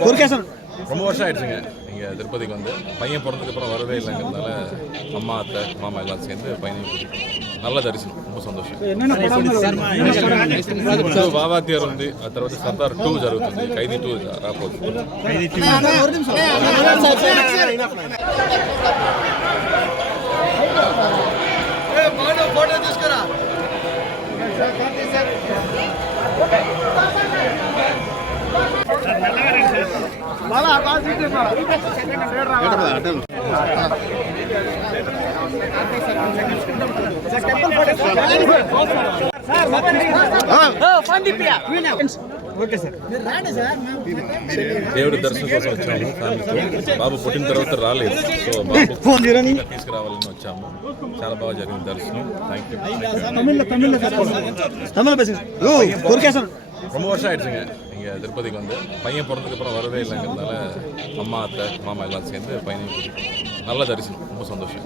முருகேசன் ரொம்ப வருஷம் ஆயிடுச்சுங்க இங்கே திருப்பதிக்கு வந்து பையன் பிறந்ததுக்கு அப்புறம் வரவே இல்லைங்கிறதுனால அம்மா அத்தை மாமா எல்லாம் சேர்ந்து பையனையும் கூட்டிட்டு நல்ல தரிசனம் ரொம்ப సంతోషం సో బాబాత్యారు ఉంది ఆ తర్వాత సర్దార్ టూ జరుగుతుంది ఖైదీ టూ రాబోతుంది ఓకే దేవుడి దర్శనం కోసం వచ్చాము. ఫ్యామిలీతో బాబు పుట్టిన తర్వాత రాలేదు. సో బాబు తీసుకురావాలని వచ్చాము. చాలా బాగా జరిగింది దర్శనం. థ్యాంక్ యూ తమిళ తమిళ తమిళ ரொம்ப வருஷம் ஆயிடுச்சுங்க. இங்கே திருப்பதிக்கு வந்து. பையன் பிறந்ததுக்கப்புறம் வரவே இல்லைங்கிறதுனால அம்மா அத்தை மாமா எல்லாம் சேர்ந்து பையனையும் நல்ல தரிசனம். ரொம்ப சந்தோஷம்.